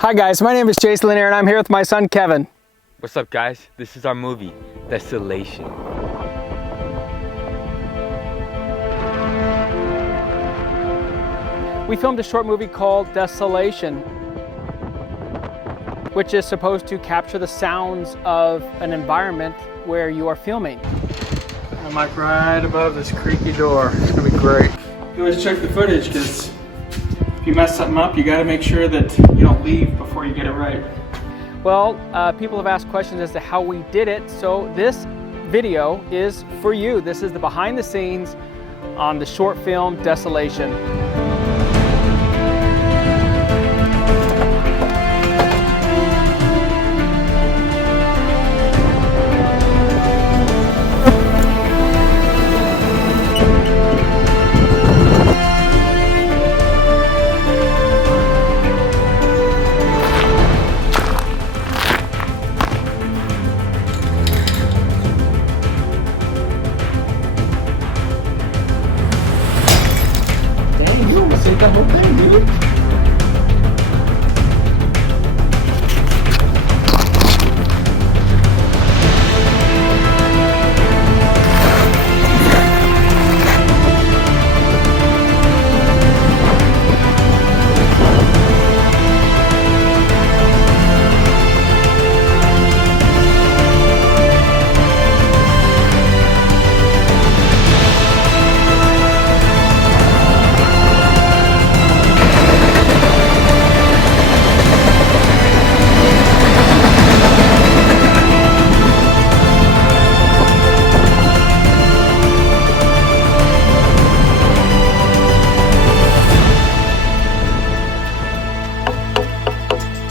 Hi guys, my name is Jason Lanier and I'm here with my son Kevin. What's up guys? This is our movie, Desolation. We filmed a short movie called Desolation, which is supposed to capture the sounds of an environment where you are filming. I'm like right above this creaky door. It's gonna be great. You always check the footage because if you mess something up, you gotta make sure that you don't leave before you get it right. Well, people have asked questions as to how we did it, so this video is for you. This is the behind the scenes on the short film Desolation. The whole thing, dude.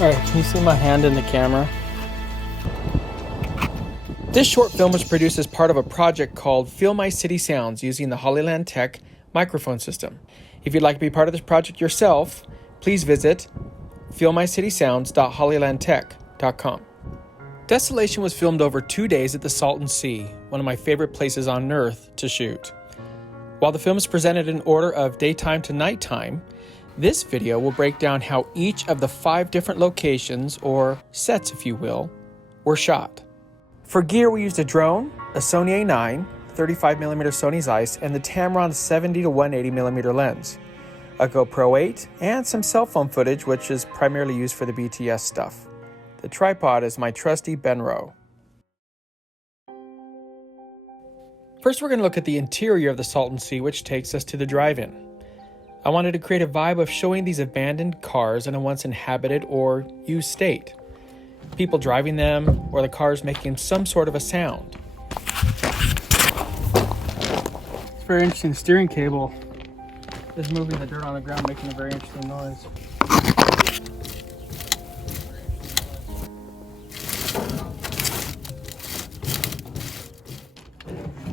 Alright, can you see my hand in the camera? This short film was produced as part of a project called Feel My City Sounds using the Hollyland-Tech microphone system. If you'd like to be part of this project yourself, please visit feelmycitysounds.hollylandtech.com. Desolation was filmed over 2 days at the Salton Sea, one of my favorite places on earth to shoot. While the film is presented in order of daytime to nighttime, this video will break down how each of the 5 different locations, or sets if you will, were shot. For gear we used a drone, a Sony A9, 35mm Sony Zeiss, and the Tamron 70 to 180mm lens, a GoPro 8, and some cell phone footage which is primarily used for the BTS stuff. The tripod is my trusty Benro. First we're going to look at the interior of the Salton Sea, which takes us to the drive-in. I wanted to create a vibe of showing these abandoned cars in a once inhabited or used state. People driving them, or the cars making some sort of a sound. It's very interesting. The steering cable is moving the dirt on the ground, making a very interesting noise.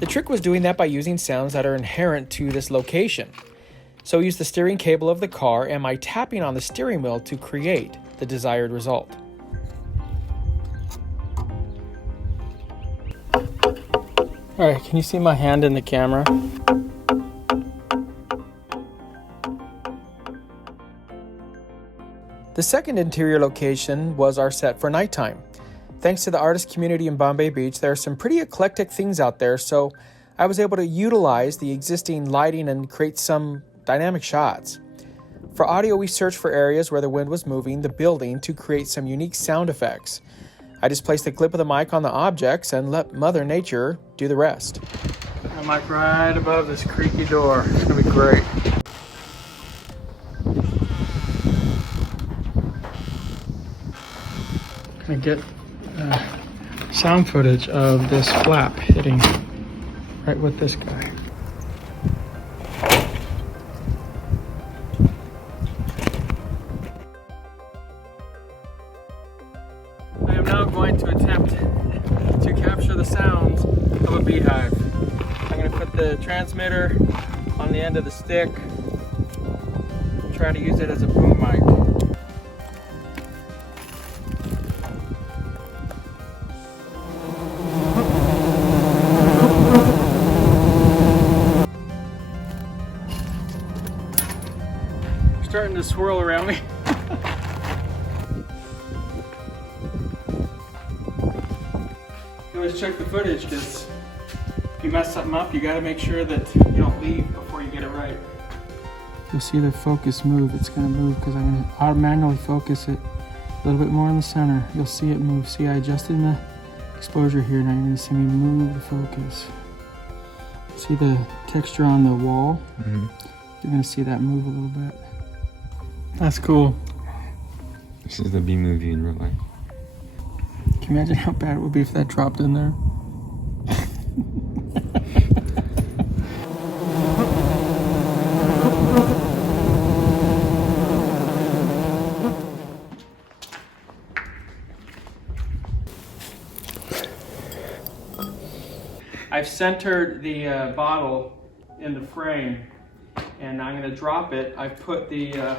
The trick was doing that by using sounds that are inherent to this location. So I used the steering cable of the car and my tapping on the steering wheel to create the desired result. Alright, can you see my hand in the camera? The second interior location was our set for nighttime. Thanks to the artist community in Bombay Beach, there are some pretty eclectic things out there, so I was able to utilize the existing lighting and create some dynamic shots. For audio, we searched for areas where the wind was moving the building to create some unique sound effects. I just placed the clip of the mic on the objects and let Mother Nature do the rest. I'm like right above this creaky door. It's gonna be great. I get sound footage of this flap hitting right with this guy. I am now going to attempt to capture the sounds of a beehive. I'm going to put the transmitter on the end of the stick, try to use it as a boom mic. starting to swirl around me. You always check the footage because if you mess something up, you got to make sure that you don't leave before you get it right. You'll see the focus move. It's going to move because I'm going to manually focus it a little bit more in the center. You'll see it move. See, I adjusted the exposure here. Now you're going to see me move the focus. See the texture on the wall? Mm-hmm. You're going to see that move a little bit. That's cool. This is the B movie in real life. Can you imagine how bad it would be if that dropped in there? I've centered the bottle in the frame, and I'm going to drop it. I've put the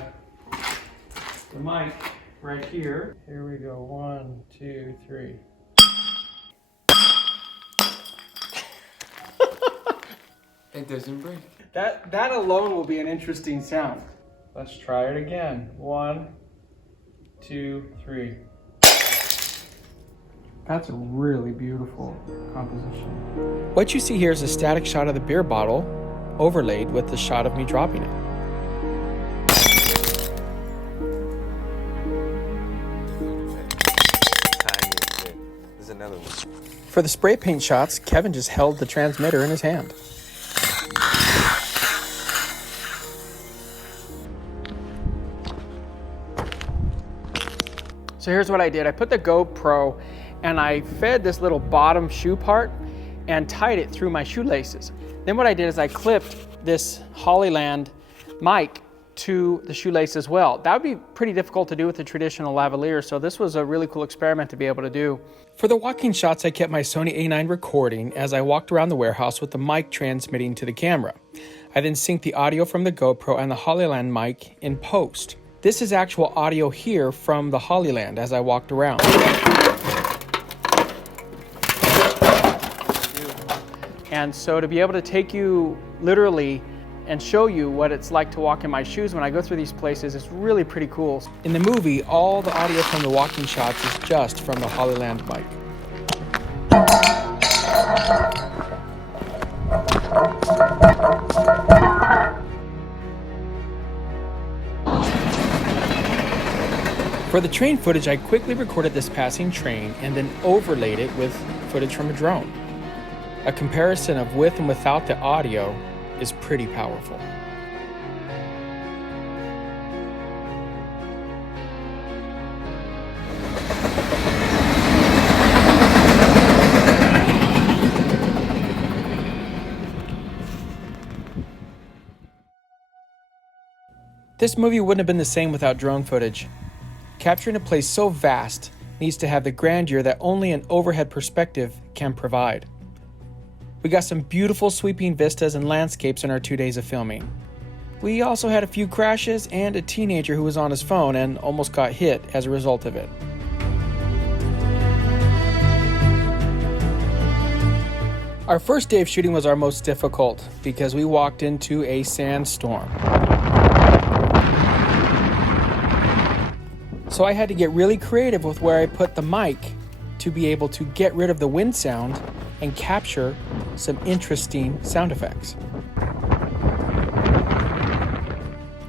mic right here. Here we go. 1, 2, 3. It doesn't break. That alone will be an interesting sound. Let's try it again. 1, 2, 3. That's a really beautiful composition. What you see here is a static shot of the beer bottle overlaid with the shot of me dropping it. There's another one. For the spray paint shots, Kevin just held the transmitter in his hand. So here's what I did. I put the GoPro and I fed this little bottom shoe part and tied it through my shoelaces. Then what I did is I clipped this Hollyland mic to the shoelace as well. That would be pretty difficult to do with the traditional lavalier, so this was a really cool experiment to be able to do. For the walking shots, I kept my Sony A9 recording as I walked around the warehouse with the mic transmitting to the camera. I then synced the audio from the GoPro and the Hollyland mic in post. This is actual audio here from the Hollyland as I walked around. And so to be able to take you literally and show you what it's like to walk in my shoes when I go through these places is really pretty cool. In the movie, all the audio from the walking shots is just from the Hollyland mic. For the train footage, I quickly recorded this passing train and then overlaid it with footage from a drone. A comparison of with and without the audio is pretty powerful. This movie wouldn't have been the same without drone footage. Capturing a place so vast needs to have the grandeur that only an overhead perspective can provide. We got some beautiful sweeping vistas and landscapes in our 2 days of filming. We also had a few crashes and a teenager who was on his phone and almost got hit as a result of it. Our first day of shooting was our most difficult because we walked into a sandstorm. So I had to get really creative with where I put the mic to be able to get rid of the wind sound and capture some interesting sound effects.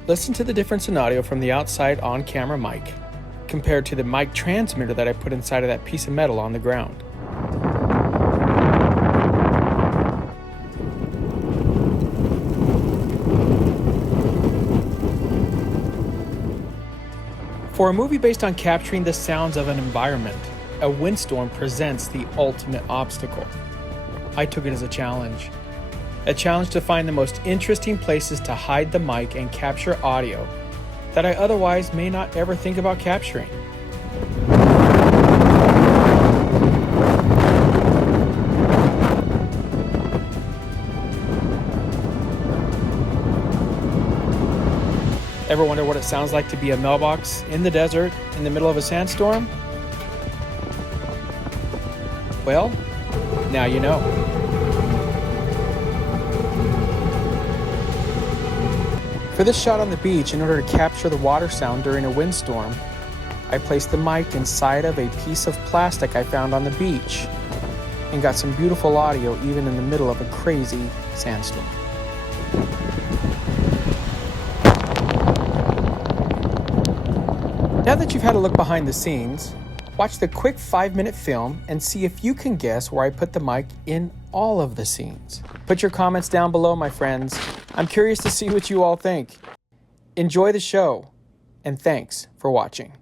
Listen to the difference in audio from the outside on-camera mic compared to the mic transmitter that I put inside of that piece of metal on the ground. For a movie based on capturing the sounds of an environment, a windstorm presents the ultimate obstacle. I took it as a challenge to find the most interesting places to hide the mic and capture audio that I otherwise may not ever think about capturing. Ever wonder what it sounds like to be a mailbox in the desert in the middle of a sandstorm? Well, now you know. For this shot on the beach, in order to capture the water sound during a windstorm, I placed the mic inside of a piece of plastic I found on the beach. and got some beautiful audio even in the middle of a crazy sandstorm. Now that you've had a look behind the scenes, watch the quick 5-minute film and see if you can guess where I put the mic in all of the scenes. Put your comments down below, my friends. I'm curious to see what you all think. Enjoy the show, and thanks for watching.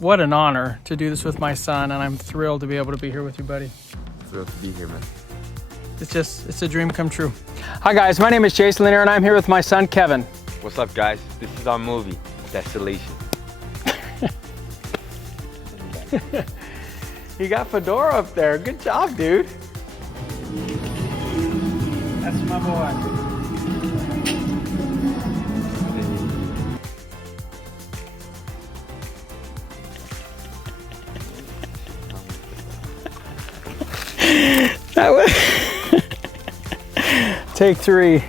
What an honor to do this with my son, and I'm thrilled to be able to be here with you, buddy. Thrilled to be here, man. It's a dream come true. Hi guys, my name is Jason Lanier and I'm here with my son, Kevin. What's up, guys? This is our movie, Desolation. You got Fedora up there. Good job, dude. That's my boy. That was Take 3.